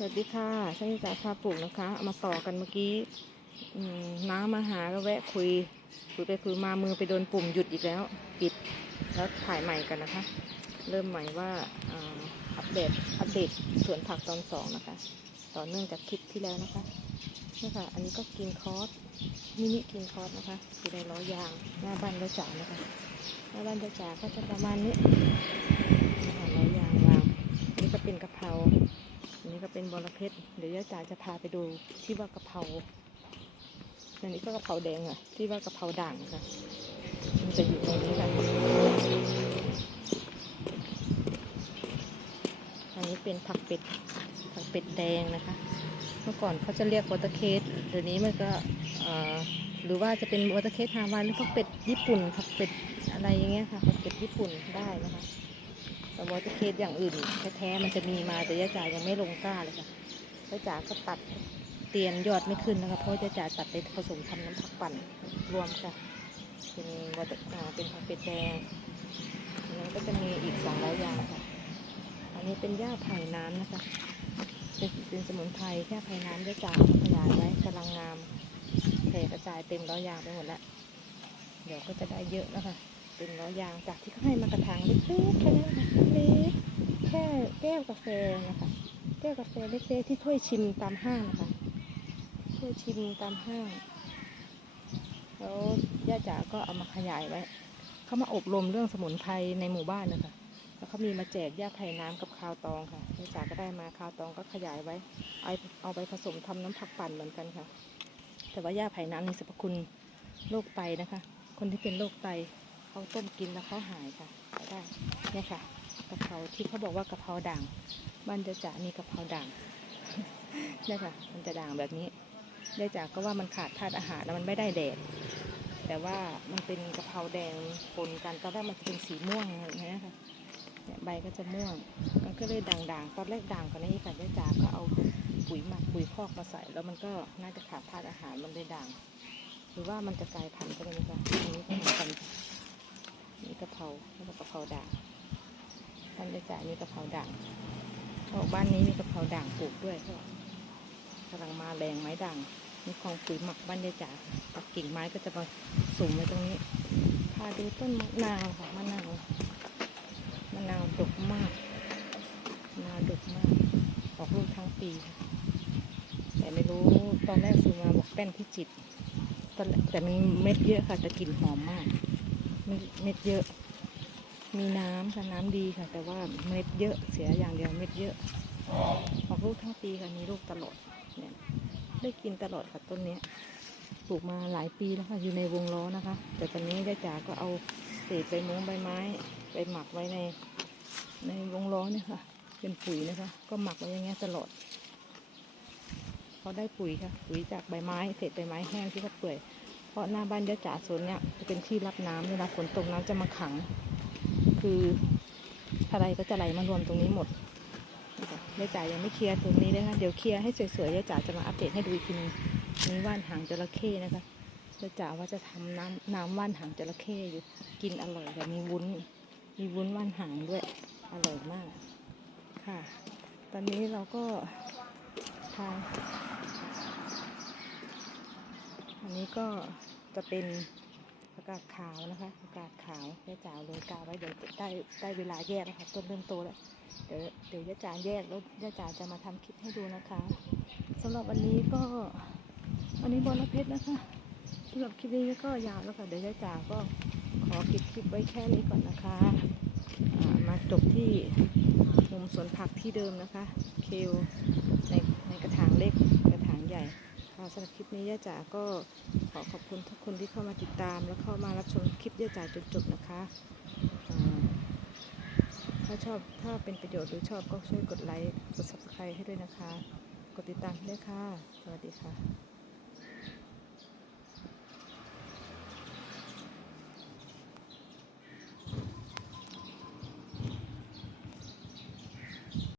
สวัสดีค่ะช่างจ๋าพาปลูกนะคะเอามาต่อกันเมื่อกี้น้ามาหาก็แวะคุย คุยไปคุยมามือไปโดนปุ่มหยุดอีกแล้ว ปิดแล้วถ่ายใหม่กันนะคะ เริ่มใหม่ว่าอัปเดตอัปเดตสวนผักตอนสองนะคะ ต่อเนื่องจากคลิปที่แล้วนะคะนี่ค่ะ อันนี้ก็กินคอร์สมินิกินคอร์สนะคะอยู่ในล้อยางหน้าบ้านเราจ๋านะคะหน้าบ้านเราจ๋าก็จะประมาณนี้นะคะล้อยางวางนี่ก็เป็นกะเพรา นนี้ก็เป็นบอระเพ็ดเดี๋ยวย่าจ๋าจะพาไปดูที่ว่ากะเพราอันนี้ก็กะเพราแดงอะที่ว่ากะเพราด่างค่ะ มันจะอยู่ตรงนี้ค่ะอันนี้เป็นผักเป็ดผักเป็ดแดงนะคะ เมื่อก่อนเขาจะเรียกวอเตอร์เคสเดี๋ยวนี้มันก็หรือว่าจะเป็นวอเตอร์เคสฮาวายหรือผักเป็ดญี่ปุ่นผักเป็ดอะไรอย่างเงี้ยค่ะผักเป็ดญี่ปุ่นได้นะคะ แต่วอเตอร์เคสอย่างอื่นแท้ๆมันจะมีมาแต่ย่าจ๋ายังไม่ลงกล้าเลยค่ะย่าจ๋าก็ตัดเตียนยอดไม่ขึ้นนะคะเพราะย่าจ๋าตัดไปผสมทำน้ำผักปั่นรวมค่ะเป็นวอเตอร์อ่าเป็นผักเป็ดแดงอันนั้นก็จะมีอีกสองร้อยอย่างค่ะ อันนี้เป็นหญ้าไผ่น้ำนะคะ เป็นเป็นสมุนไพรหญ้าไผ่น้ำย่าจ๋าขยายไว้กำลังงามแผ่กระจายเต็มร้อยยางไปหมดแล้วเดี๋ยวก็จะได้เยอะแล้วค่ะ เป็นร้อยยางจากที่เขาให้มากระถางเล็กๆแค่นั้นเล็กแค่แก้วกาแฟนะคะ แก้วกาแฟเล็กๆที่ถ้วยชิมตามห้างนะคะถ้วยชิมตามห้างแล้วย่าจ๋าก็เอามาขยายไว้เขามาอบรมเรื่องสมุนไพรในหมู่บ้านนะคะแล้วเขามีมาแจกหญ้าไผ่น้ำกับข้าวตองค่ะย่าจ๋าก็ได้มาข้าวตองก็ขยายไว้เอาเอาไปผสมทำน้ำผักปั่นเหมือนกันค่ะ แต่ว่าหญ้าไผ่น้ำมีสรรพคุณโรคไตนะคะ คนที่เป็นโรคไต เขาต้มกินแล้วเขาหายค่ะหายได้เนี่ยค่ะกะเพราที่เขาบอกว่ากะเพราด่างบ้านเดจ่ามีกะเพราด่างเนี่ยค่ะ มันจะด่างแบบนี้เดจ่ากก็ว่ามันขาดธาตุอาหารแล้วมันไม่ได้แดดแต่ว่ามันเป็นกะเพราแดงปนกันตอนแรกมันจะเป็นสีม่วงอย่างเงี้ยค่ะเนี่ยใบก็จะม่วง มันก็เลยด่างๆ ตอนแรกด่างกว่านี้ค่ะเดจ่าก็เอาปุ๋ยหมักปุ๋ยคอกมาใส่ แล้วมันก็น่าจะขาดธาตุอาหารมันเลยด่าง หรือว่ามันจะกลายพันธุ์ก็ได้ไหมคะอันนี้ก็เหมือนกัน มีกะเพราแล้วก็กะเพราด่างบ้านยายจ่ายมีกะเพราด่างเขาบอกบ้านนี้มีกะเพราด่างปลูกด้วยเขาบอกกำลังมาแรงไม้ด่างมีของปุ๋ยหมักบ้านยายจ่าตัดกิ่งไม้ก็จะมาสุ่มไว้ตรงนี้พาดูต้นมะนาวค่ะมะนาวมะนาวดกมากมะนาวดกมาก ออกลูกทั้งปีค่ะแต่ไม่รู้ตอนแรกซื้อมาบอกแป้นที่จิตรตอนแต่มีเม็ดเยอะค่ะแต่กลิ่นหอมมาก เม็ดเยอะ มีน้ำค่ะน้ำดีค่ะ แต่ว่าเม็ดเยอะเสียอย่างเดียวเม็ดเยอะออกลูกทั้งปีค่ะมีลูกตลอดเนี่ยได้กินตลอดค่ะต้นเนี้ยปลูกมาหลายปีแล้วค่ะอยู่ในวงล้อนะคะ แต่ตอนนี้ได้จ๋าก็เอาเศษใบมงใบไม้ไปหมักไว้ในในวงล้อเนี่ยค่ะ เป็นปุ๋ยนะคะ ก็หมักไว้อย่างเงี้ยตลอดเขาได้ปุ๋ยค่ะ ปุ๋ยจากใบไม้เศษใบไม้แห้งที่เขาเปื่อย เพราะหน้าบ้านยะจ๋าสวนเนี่ยจะเป็นที่รับน้ำเวลาฝนตกน้ำจะมาขัง คืออะไรก็จะไหลมารวมตรงนี้หมดยะจ๋ายังไม่เคลียร์ตรงนี้เลยนะเดี๋ยวเคลียร์ให้สวยๆยะจ๋าจะมาอัปเดตให้ดูอีกทีนึงนี่ว่านหางจระเข้นะคะยะจ๋าว่าจะทำน้ำน้ำว่านหางจระเข้อยู่กินอร่อยแบบมีวุ้น มีวุ้นว่านหางด้วยอร่อยมากค่ะ ตอนนี้เราก็ทาง อันนี้ก็จะเป็นอากาศขาวนะคะอากาศขาวย่าจ๋าเลยกาไว้เดี๋ยวได้ได้เวลาแยกแล้วค่ะต้นเริ่มโตแล้วเดี๋ยวเดี๋ยวย่าจ๋าแยกแล้วย่าจ๋าจะมาทำคลิปให้ดูนะคะสำหรับวันนี้ก็วันนี้บอลเพชรนะคะสำหรับคลิปนี้ก็ยาวแล้วค่ะเดี๋ยวย่าจ๋าก็ขอเก็บคลิปไว้แค่นี้ก่อนนะคะมาจบที่มุมสวนผักที่เดิมนะคะ เคลในในกระถางเล็ก สำหรับคลิปนี้ย่าจ๋าก็ขอขอบคุณทุกคนที่เข้ามาติดตาม และเข้ามารับชมคลิปย่าจ๋าจนจบนะคะถ้าชอบถ้าเป็นประโยชน์หรือชอบก็ช่วยกดไลค์กด subscribe ให้ด้วยนะคะ กดติดตามด้วยค่ะ สวัสดีค่ะ